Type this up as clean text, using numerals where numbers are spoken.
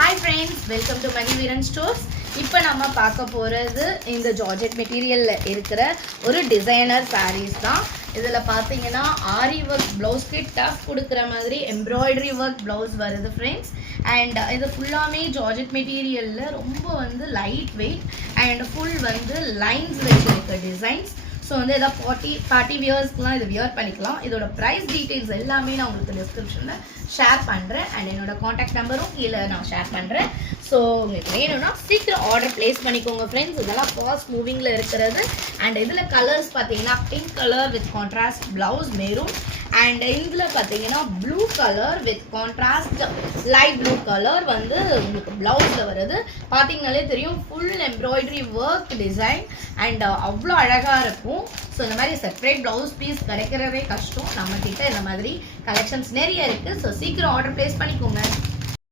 Hi friends, welcome to Magiviran Stores. இப்போ நம்ம பார்க்க போறது இந்த ஜார்ஜெட் மெட்டீரியல்ல இருக்கிற ஒரு டிசைனர் sarees தான். இதுல பாத்தீங்கன்னா ஆரி வர்க் ப்ளவுஸ்க்கு டஃப் கொடுக்கிற மாதிரி எம்ப்ராய்டரி வர்க் ப்ளவுஸ் வருது ஃப்ரெண்ட்ஸ். அண்ட் இது ஃபுல்லாமே ஜார்ஜெட் மெட்டீரியல்ல ரொம்ப வந்து லைட் வெயிட் அண்ட் ஃபுல் வந்து லைன்ஸ் வச்சிருக்க டிசைன்ஸ். ஸோ வந்து எதாவது பார்ட்டி வியர்ஸ்க்குலாம் இது வியர் பண்ணிக்கலாம். இதோட ப்ரைஸ் டீட்டெயில்ஸ் எல்லாமே நான் உங்களுக்கு டிஸ்கிரிப்ஷனில் ஷேர் பண்ணுறேன் அண்ட் என்னோட காண்டாக்ட் நம்பரும் கீழே நான் ஷேர் பண்ணுறேன். ஸோ உங்களுக்கு வேணும்னா சீக்கிரம் ஆர்டர் ப்ளேஸ் பண்ணிக்கோங்க ஃப்ரெண்ட்ஸ். இதெல்லாம் ஃபாஸ்ட் மூவிங்கில் இருக்கிறது. அண்ட் இதில் கலர்ஸ் பார்த்தீங்கன்னா pink colour with contrast blouse maroon and இதில் பார்த்தீங்கன்னா blue colour with contrast light blue colour வந்து உங்களுக்கு ப்ளவுஸில் வருது. பார்த்தீங்கனாலே தெரியும் full embroidery work design and அவ்வளோ அழகாக இருக்கும். ஸோ இந்த மாதிரி செப்பரேட் ப்ளவுஸ் பீஸ் கிடைக்கிறதே கஷ்டம். நம்ம கிட்ட இந்த மாதிரி கலெக்ஷன்ஸ் நிறைய இருக்குது. ஸோ சீக்கிரம் ஆர்டர் ப்ளேஸ் பண்ணிக்கோங்க.